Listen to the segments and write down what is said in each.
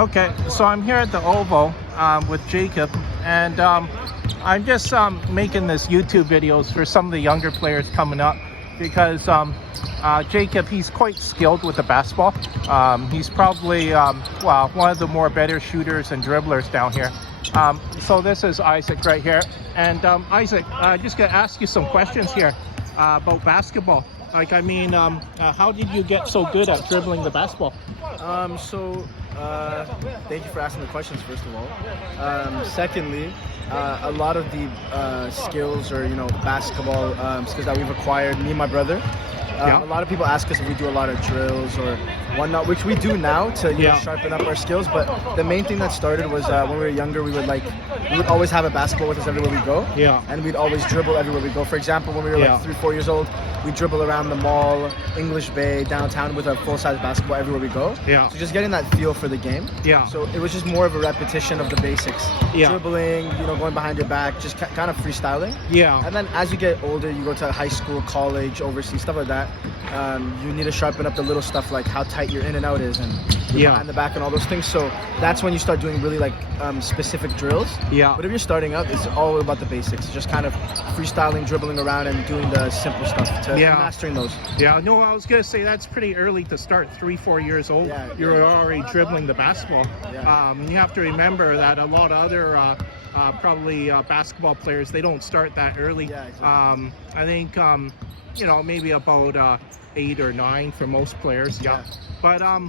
Okay, so I'm here at the Oval with Jacob, and I'm just making this YouTube videos for some of the younger players coming up because Jacob, he's quite skilled with the basketball. He's probably, one of the more better shooters and dribblers down here. So this is Isaac right here. And Isaac, I'm just going to ask you some questions here about basketball. Like, I mean, how did you get so good at dribbling the basketball? Thank you for asking the questions, first of all. Secondly, a lot of the skills or, basketball skills that we've acquired, me and my brother, a lot of people ask us if we do a lot of drills or whatnot, which we do now to sharpen up our skills. But the main thing that started was when we were younger, we would always have a basketball with us everywhere we go. Yeah. And we'd always dribble everywhere we go. For example, when we were like 3-4 years old, we dribble around the mall, English Bay, downtown with a full-size basketball everywhere we go. Yeah. So just getting that feel for the game. Yeah. So it was just more of a repetition of the basics. Yeah. Dribbling, going behind your back, just kind of freestyling. Yeah. And then as you get older, you go to high school, college, overseas, stuff like that. You need to sharpen up the little stuff like how tight your in and out is and behind the back and all those things. So that's when you start doing really specific drills. Yeah. But if you're starting out, it's all about the basics. It's just kind of freestyling, dribbling around, and doing the simple stuff to mastering those. Yeah, no, I was going to say that's pretty early to start, 3-4 years old. You're already dribbling the basketball. Yeah. You have to remember that a lot of other basketball players, they don't start that early. Yeah, exactly. I think, maybe about 8 or 9 for most players. Yeah. But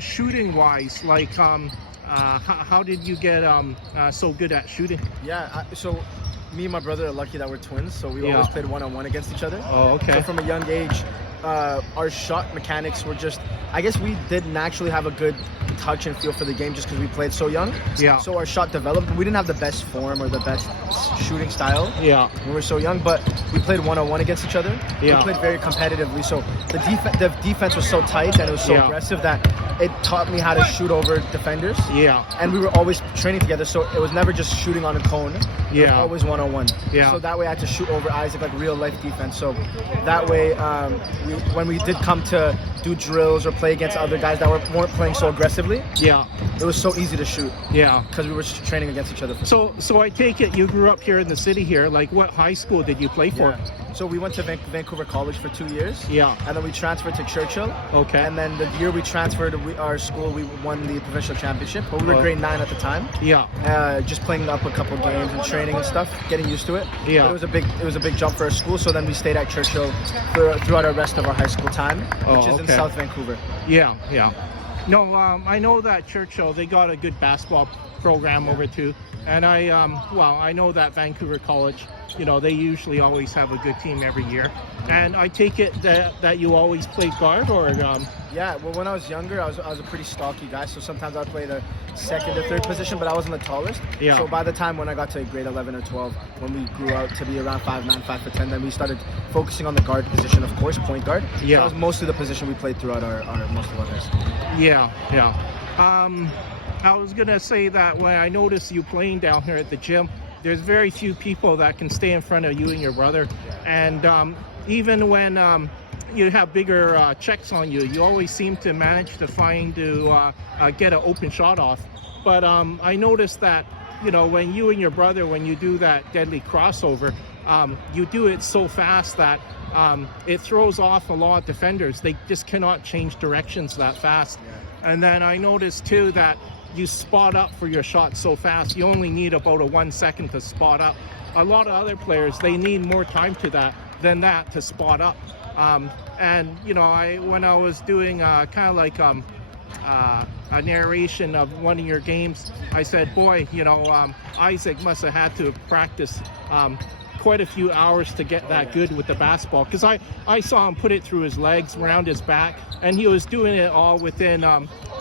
shooting wise, like, how did you get so good at shooting? So me and my brother are lucky that we're twins, so we always played one-on-one against each other. Oh, okay. So from a young age, our shot mechanics were just, I guess we did naturally have a good touch and feel for the game just because we played so young. Yeah. So our shot developed. We didn't have the best form or the best shooting style when we were so young, but we played one-on-one against each other. Yeah. We played very competitively, so the defense was so tight and it was so aggressive that it taught me how to shoot over defenders. Yeah. And we were always training together, so it was never just shooting on a cone. It was always one-on-one. Yeah. So that way I had to shoot over Isaac like real life defense. So that way, when we did come to do drills or play against other guys that weren't playing so aggressively, it was so easy to shoot. Yeah. Because we were training against each other. So I take it you grew up here in the city here. Like, what high school did you play for? So we went to Vancouver College for 2 years. Yeah. And then we transferred to Churchill. Okay. And then the year we transferred, our school, we won the provincial championship. But we were grade 9 at the time. Yeah. Just playing up a couple games and training and stuff, getting used to it. Yeah. But it was a big jump for our school. So then we stayed at Churchill throughout our rest of our high school time, which is in South Vancouver. Yeah. No, I know that Churchill, they got a good basketball program over too. And I know that Vancouver College, they usually always have a good team every year. And I take it that you always played guard, or? Yeah, well, when I was younger, I was a pretty stocky guy, so sometimes I'd play the second or third position, but I wasn't the tallest. Yeah. So by the time when I got to grade 11 or 12, when we grew out to be around 5'9", 5'10", then we started focusing on the guard position, of course, point guard. Yeah. That was mostly the position we played throughout our most of our high school. Yeah. I was going to say that when I noticed you playing down here at the gym, there's very few people that can stay in front of you and your brother. And even when you have bigger checks on you, you always seem to manage to get an open shot off. But I noticed that, when you and your brother, when you do that deadly crossover, you do it so fast that it throws off a lot of defenders. They just cannot change directions that fast. Yeah. And then I noticed too that you spot up for your shot so fast. You only need about 1 second to spot up. A lot of other players, they need more time than that to spot up. And when I was doing kind of like a narration of one of your games, I said, boy, Isaac must have had to practice quite a few hours to get that good with the basketball, because I saw him put it through his legs, around his back, and he was doing it all within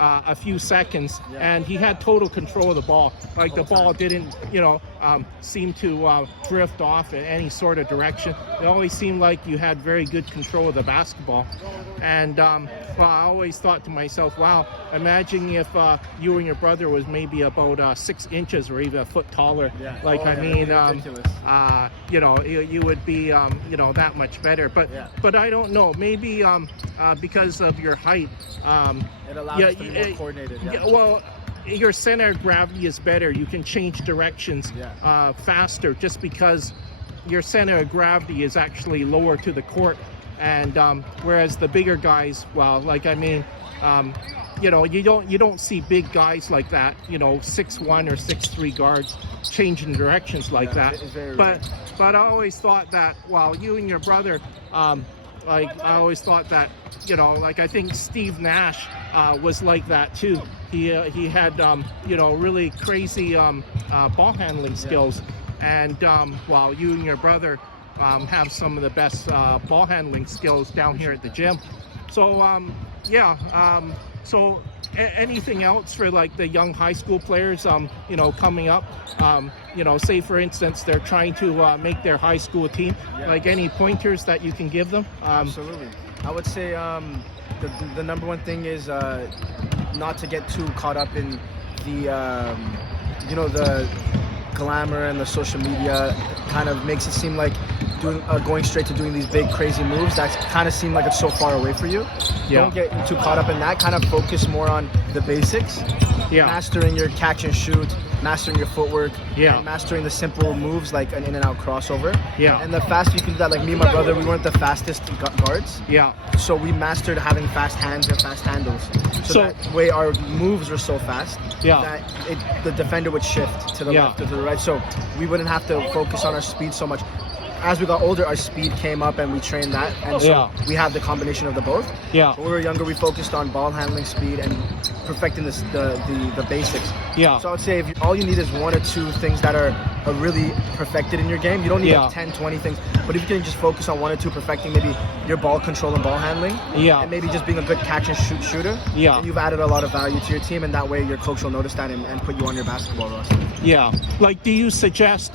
a few seconds, and he had total control of the ball. Like, the ball didn't, seem to drift off in any sort of direction. It always seemed like you had very good control of the basketball. And I always thought to myself, wow, imagine if you and your brother was maybe about 6 inches or even a foot taller. Yeah. You would be, that much better. But I don't know, maybe because of your height, it allows us to be more coordinated. Yeah. Well, your center of gravity is better. You can change directions faster just because your center of gravity is actually lower to the court. And whereas the bigger guys, well, like, I mean, you know, you don't see big guys like that, you know, 6'1" or 6'3" guards changing directions like that. But I always thought that, well, you and your brother, like, I always thought that, you know, like, I think Steve Nash was like that too. He had you know, really crazy ball handling skills, and while you and your brother have some of the best ball handling skills down here at the gym. So so anything else for like the young high school players, you know, coming up, you know, say for instance they're trying to make their high school team, like any pointers that you can give them? Absolutely. I would say the number one thing is not to get too caught up in the you know, the glamour and the social media kind of makes it seem like going straight to doing these big crazy moves that kind of seem like it's so far away for you. Don't get too caught up in that. Kind of focus more on the basics. Mastering your catch and shoot, mastering your footwork, and mastering the simple moves like an in and out crossover. And the faster you can do that, like me and my brother, we weren't the fastest guards. So we mastered having fast hands and fast handles. So that way our moves were so fast that the defender would shift to the left or to the right. So we wouldn't have to focus on our speed so much. As we got older, our speed came up and we trained that, and so we have the combination of the both. When we were younger, we focused on ball handling, speed, and perfecting the basics. So I would say if all you need is one or two things that are really perfected in your game. You don't need like 10, 20 things, but if you can just focus on one or two, perfecting maybe your ball control and ball handling, and maybe just being a good catch and shoot shooter, and you've added a lot of value to your team, and that way your coach will notice that and put you on your basketball roster. Like, do you suggest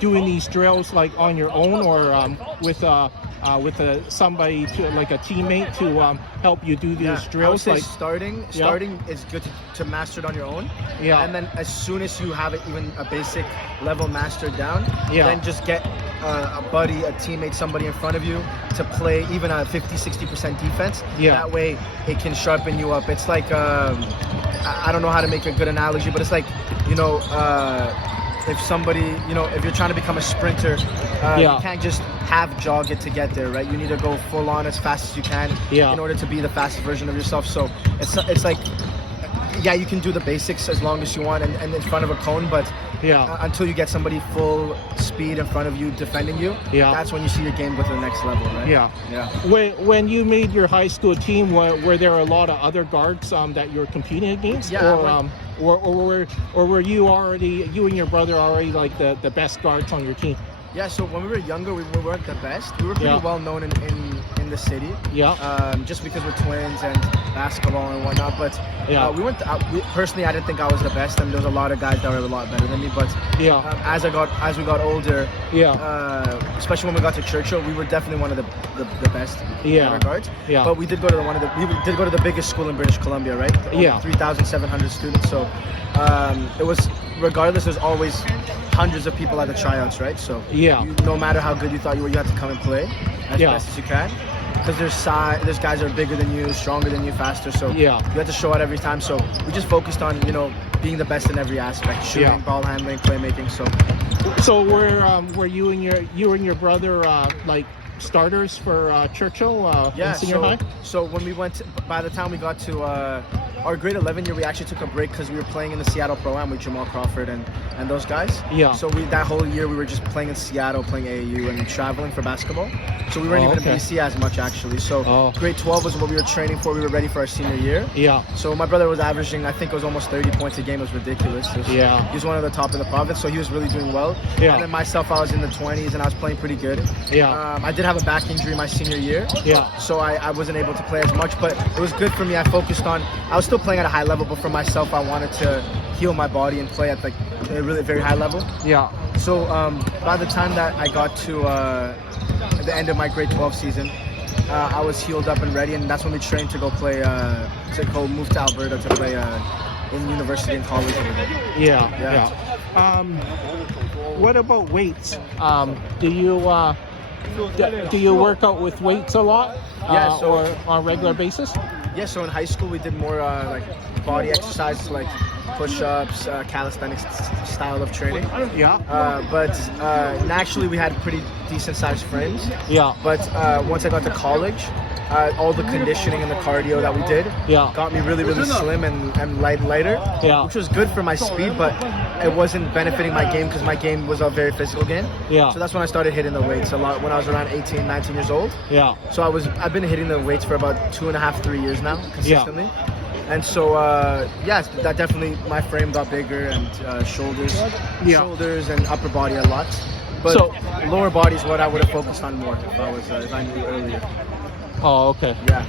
doing these drills like on your own, or with somebody, to like a teammate, to help you do these drills? I would say starting is good to master it on your own. And then as soon as you have it even a basic level mastered down, then just get a buddy, a teammate, somebody in front of you to play even a 50-60% defense. That way it can sharpen you up. It's like I don't know how to make a good analogy, but it's like, you know, if somebody, you know, if you're trying to become a sprinter, you can't just half jog it to get there, right? You need to go full on as fast as you can in order to be the fastest version of yourself. So it's like, you can do the basics as long as you want and in front of a cone, but until you get somebody full speed in front of you defending you, that's when you see your game go to the next level, right? When you made your high school team, were there a lot of other guards that you were competing against? Or were you and your brother already like the best guards on your team? So when we were younger, we weren't the best. We were pretty well known in the city. Just because we're twins and basketball and whatnot. But we weren't. Personally, I didn't think I was the best, and there was a lot of guys that were a lot better than me. But as we got older, especially when we got to Churchill, we were definitely one of the best guards. But we did go to the biggest school in British Columbia, right? 3,700 students. So it was, regardless, there's always hundreds of people at the tryouts, right? So no matter how good you thought you were, you had to come and play as best as you can, because there's guys that are bigger than you, stronger than you, faster. So you have to show out every time. So we just focused on, you know, being the best in every aspect: shooting, ball handling, playmaking. So were you and your brother like starters for Churchill in senior high? So when we went, by the time we got to our grade 11 year, we actually took a break because we were playing in the Seattle Pro-Am with Jamal Crawford and those guys. So that whole year we were just playing in Seattle, playing AAU and traveling for basketball. So we weren't even in BC as much, actually. So grade 12 was what we were training for. We were ready for our senior year. So my brother was averaging, I think it was almost 30 points a game. It was ridiculous. He was one of the top in the province, so he was really doing well. And then myself, I was in the 20s and I was playing pretty good. I did have a back injury my senior year. So I wasn't able to play as much, but it was good for me. I focused on, I was still playing at a high level, but for myself, I wanted to heal my body and play at like a really very high level. So by the time that I got to the end of my grade 12 season, I was healed up and ready, and that's when we trained to go play, move to Alberta to play in university and college over there. What about weights? Do you work out with weights a lot, or on a regular basis? Yeah, so in high school we did more like body exercises, like push-ups, calisthenics style of training. Yeah. But naturally we had pretty decent sized frames. Yeah. But once I got to college, all the conditioning and the cardio that we did got me really, really slim and lighter, which was good for my speed, but it wasn't benefiting my game because my game was a very physical game. Yeah. So that's when I started hitting the weights a lot when I was around 18, 19 years old. Yeah. So I've been hitting the weights for about 2.5, 3 years now consistently. And so, yes, that definitely, my frame got bigger and shoulders and upper body a lot. But So- lower body is what I would have focused on more if I knew earlier. Oh, okay. Yeah.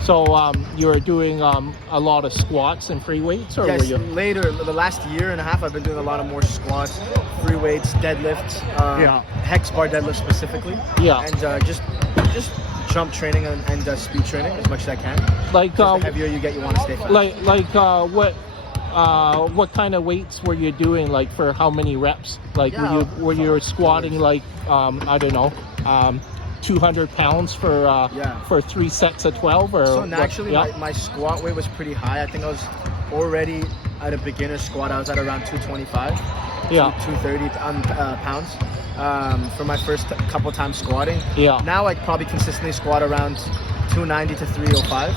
So you were doing a lot of squats and free weights, or Yes, were you? later, the last year and a half, I've been doing a lot of more squats, free weights, deadlifts, hex bar deadlifts specifically. Yeah. And just jump training and speed training as much as I can. Like The heavier you get, you want to stay fast. what kind of weights were you doing? Like for how many reps? Like were you squatting like I don't know, 200 pounds for 3 sets of 12 or? So naturally, my squat weight was pretty high. I think I was already at a beginner squat. I was at around 225, 230 pounds for my first couple times squatting. Yeah. Now I probably consistently squat around 290 to 305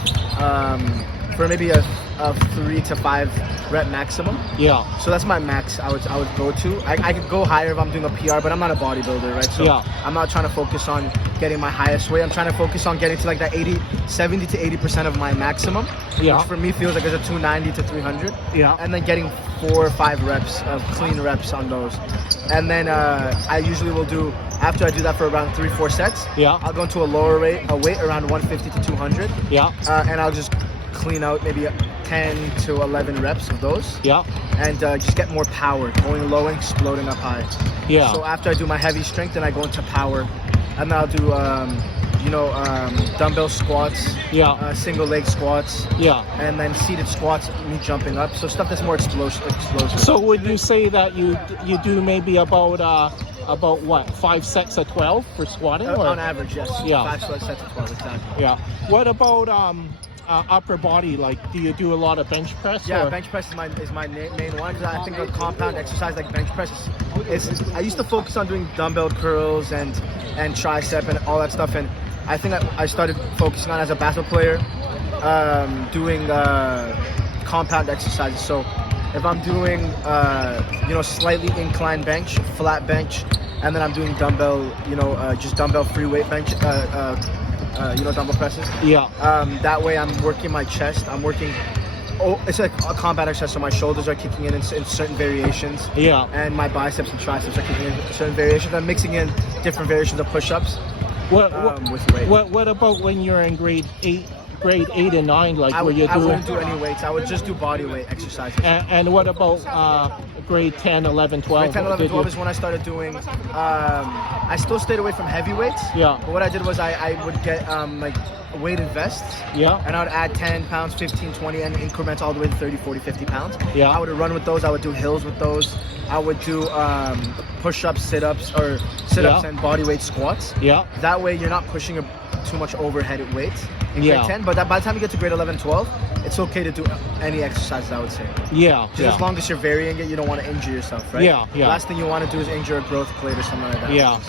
for maybe a 3 to 5 rep maximum. Yeah. So that's my max I would go to. I could go higher if I'm doing a PR, but I'm not a bodybuilder, right? So I'm not trying to focus on getting my highest weight. I'm trying to focus on getting to like that 70 to 80% of my maximum, which for me feels like it's a 290 to 300. Yeah. And then getting 4 or 5 reps of clean reps on those. And then I usually will do, after I do that for around 3-4 sets, I'll go into a lower weight around 150 to 200. Yeah. And I'll just clean out maybe 10 to 11 reps of those. Yeah. And just get more power, going low and exploding up high. Yeah. So after I do my heavy strength, then I go into power, and then I'll do dumbbell squats, single leg squats, and then seated squats, me jumping up. So stuff that's more explosive. So would you say that you do maybe about what, 5 sets of 12 for squatting? On average, yes. Yeah. 5 sets of 12, exactly. Yeah. What about upper body? Like, do you do a lot of bench press? Yeah, or? bench press is my main one. I think a compound exercise like bench press is I used to focus on doing dumbbell curls and tricep and all that stuff, and I think I started focusing on, as a basketball player, doing compound exercises. So if I'm doing slightly inclined bench, flat bench, and then I'm doing dumbbell, just dumbbell free weight bench, dumbbell presses. Yeah. That way I'm working my chest. I'm working. It's like a compound exercise, so my shoulders are kicking in certain variations. Yeah. And my biceps and triceps are kicking in certain variations. I'm mixing in different variations of push-ups. With weight. What about when you're in grade 8 and 9? Like, I wouldn't do any weights. I would just do body weight exercises. And what about grade 10, 11, 12? Grade 10, 11, 12 is when I started doing. I still stayed away from heavy weights. Yeah. But what I did was I would get weighted vests. Yeah. And I would add 10 pounds, 15, 20, and increments all the way to 30, 40, 50 pounds. Yeah. I would run with those. I would do hills with those. I would do push-ups, sit-ups, and body weight squats. Yeah. That way you're not pushing too much overhead weight in grade 10, but by the time you get to grade 11, 12, it's okay to do any exercises, I would say. Yeah. Just as long as you're varying it, you don't want to injure yourself, right? Yeah. The last thing you want to do is injure a growth plate or something like that. Yeah.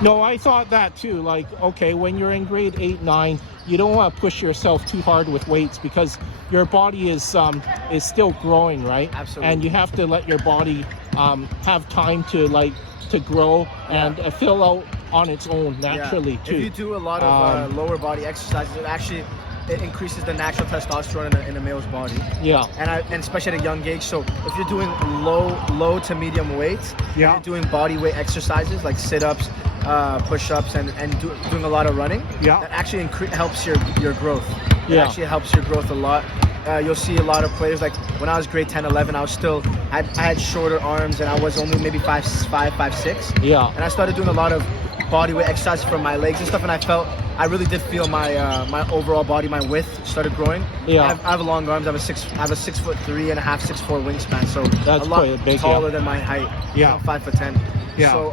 No, I thought that too. Like, okay, when you're in grade 8, 9, you don't want to push yourself too hard with weights because your body is still growing, right? Absolutely. And you have to let your body have time to grow and fill out on its own naturally too. If you do a lot of lower body exercises, it increases the natural testosterone in a male's body. Yeah. And especially at a young age. So if you're doing low to medium weights, you're doing body weight exercises like sit-ups, push-ups, and doing a lot of running. Yeah. That actually helps your growth. It actually helps your growth a lot. You'll see a lot of players, like when I was grade 10, 11, I had shorter arms and I was only maybe 5'5", 5'6". Yeah. And I started doing a lot of body weight exercise for my legs and stuff, and I really did feel my overall body, my width started growing. Yeah. I have long arms. I have a 6'3.5", 6'4" wingspan, so that's a lot big, taller than my height. Yeah. I'm 5'10". Yeah. So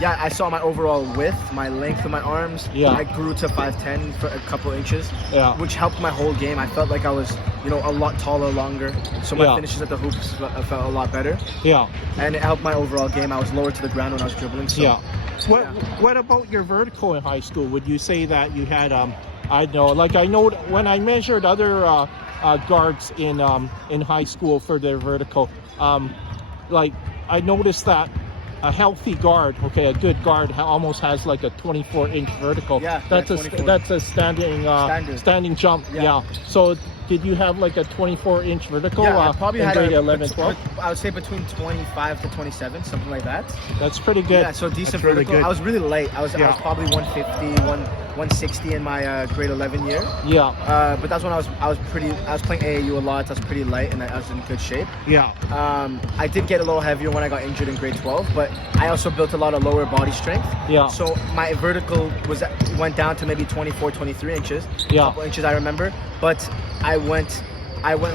Yeah, I saw my overall width, my length of my arms. Yeah. I grew to 5'10" for a couple inches, Yeah. which helped my whole game. I felt like I was, a lot taller, longer. So my Yeah. finishes at the hoops felt a lot better. Yeah. And it helped my overall game. I was lower to the ground when I was dribbling. So, Yeah. What about your vertical in high school? Would you say that you had I know, like I know when I measured other guards in high school for their vertical, like I noticed that a healthy guard, a good guard almost has like a 24-inch vertical. Yeah, that's 24. that's a standing jump. Yeah. So did you have like a 24-inch vertical? Yeah, I probably in had grade 11, 12? I would say between 25 to 27, something like that. That's pretty good. Yeah, so decent That's really vertical. good. I was really light. I was probably 150, 160 in my grade 11 year. Yeah. But that's when I was playing AAU a lot. I was pretty light and I was in good shape. Yeah. I did get a little heavier when I got injured in grade 12, but I also built a lot of lower body strength. Yeah. So my vertical went down to maybe 24, 23 inches. Yeah. A couple inches I remember, but I went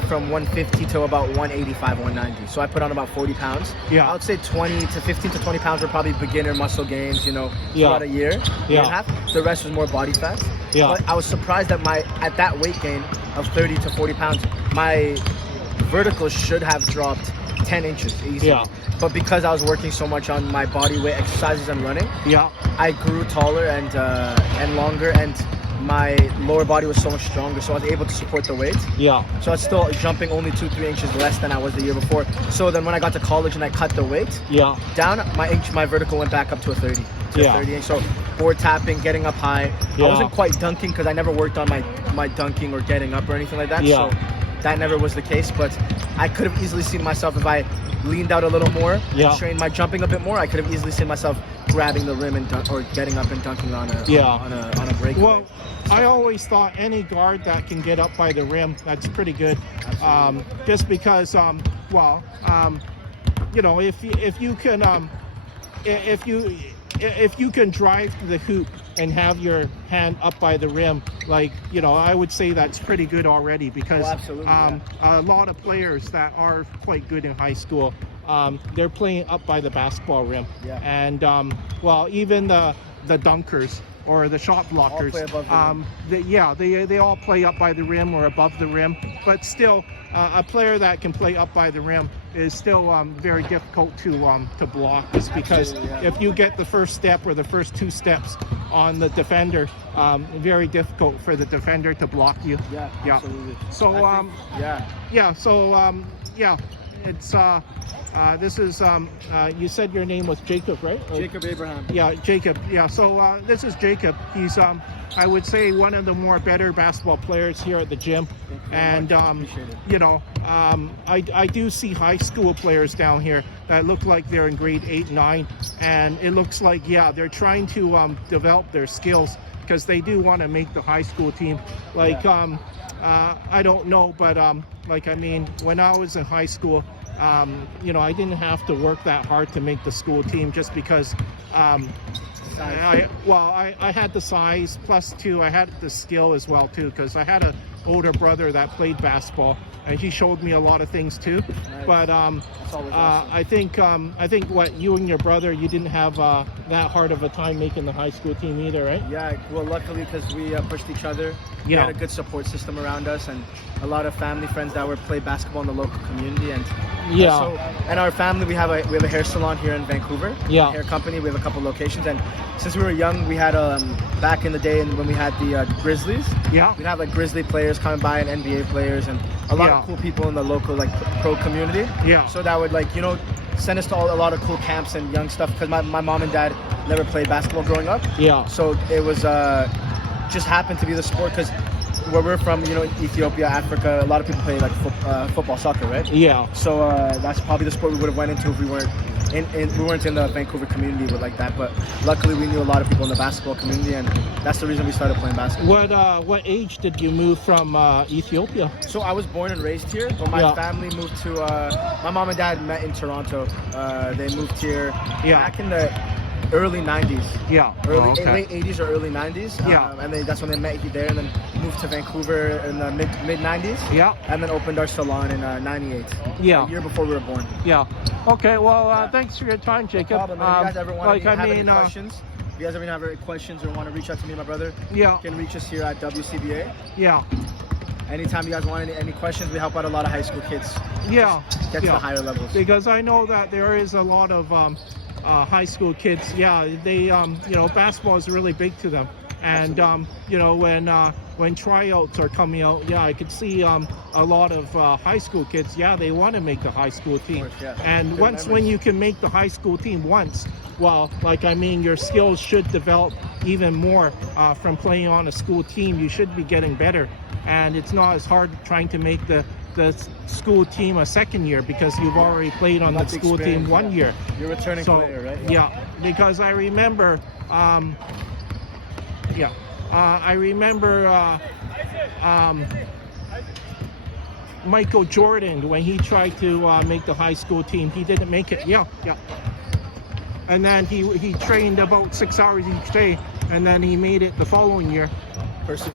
from 150 to about 185, 190. So I put on about 40 pounds. Yeah. I would say 15 to 20 pounds were probably beginner muscle gains, throughout a year and a half. The rest was more body fat. Yeah. But I was surprised that at that weight gain of 30 to 40 pounds, my vertical should have dropped 10 inches easily. Yeah. But because I was working so much on my body weight exercises and running, Yeah. I grew taller and longer, and my lower body was so much stronger, so I was able to support the weight. Yeah. So I was still jumping only 2-3 inches less than I was the year before. So then when I got to college and I cut the weight down, my vertical went back up to a 30. To a 30 inch. So board tapping, getting up high. Yeah. I wasn't quite dunking because I never worked on my dunking or getting up or anything like that. Yeah. So that never was the case, but I could have easily seen myself if I leaned out a little more and trained my jumping a bit more. I could have easily seen myself grabbing the rim or getting up and dunking on a break. Well, I always thought any guard that can get up by the rim, that's pretty good. Just because, if you can drive to the hoop and have your hand up by the rim, I would say that's pretty good already, because a lot of players that are quite good in high school, they're playing up by the basketball rim. Yeah. And even the dunkers or the shot blockers, they all play up by the rim or above the rim, but still a player that can play up by the rim is still very difficult to block, just because if you get the first step or the first 2 steps on the defender, very difficult for the defender to block you. Yeah, absolutely. So it's this is you said your name was Jacob, right? Jacob Abraham. Yeah, Jacob. Yeah, so this is Jacob. He's I would say one of the more better basketball players here at the gym. And I do see high school players down here that look like they're in grade 8, 9, and it looks like they're trying to develop their skills, because they do want to make the high school team. I don't know, but when I was in high school, I didn't have to work that hard to make the school team, just because I had the size, plus I had the skill as well too, because I had an older brother that played basketball, and he showed me a lot of things too. Nice. But I think what you and your brother, you didn't have that hard of a time making the high school team either, right? Yeah, well, luckily, because we pushed each other. We had a good support system around us, and a lot of family friends that play basketball in the local community. And and our family, we have a hair salon here in Vancouver. Yeah. Hair company. We have a couple locations, and since we were young, we had back in the day, and when we had the Grizzlies. Yeah. We'd have Grizzly players coming by and NBA players and a lot of cool people in the local pro community. Yeah. So that would send us to a lot of cool camps and young stuff, because my mom and dad never played basketball growing up. Yeah. So it was just happened to be the sport, because where we're from, Ethiopia, Africa, a lot of people play football, soccer, right? Yeah. So that's probably the sport we would have went into if we weren't in the Vancouver community like that. But luckily, we knew a lot of people in the basketball community, and that's the reason we started playing basketball. What age did you move from Ethiopia? So I was born and raised here, but my family moved to. My mom and dad met in Toronto. They moved here back in the early 90s. Yeah. Late 80s or early 90s. And that's when they met there, and then moved to Vancouver in the mid 90s. Yeah. And then opened our salon in '98. Yeah. A year before we were born. Yeah. Okay. Well, thanks for your time, Jacob. No problem. If you guys ever want to have any uh, questions, if you guys ever have any questions or want to reach out to me and my brother, yeah. you can reach us here at WCBA. Yeah. Anytime you guys want any questions, we help out a lot of high school kids. Yeah. Get to the higher levels. Because I know that there is a lot of high school kids. Yeah, they basketball is really big to them. And when tryouts are coming out, yeah, I could see a lot of high school kids. Yeah, they want to make the high school team. Of course, yeah. And Good when memories. you can make the high school team once, well, your skills should develop even more from playing on a school team. You should be getting better, and it's not as hard trying to make the school team a second year because you've already played on the school team 1 year. You're a returning player, right? Yeah, because I remember. I remember Michael Jordan when he tried to make the high school team. He didn't make it. Yeah. And then he trained about 6 hours each day, and then he made it the following year.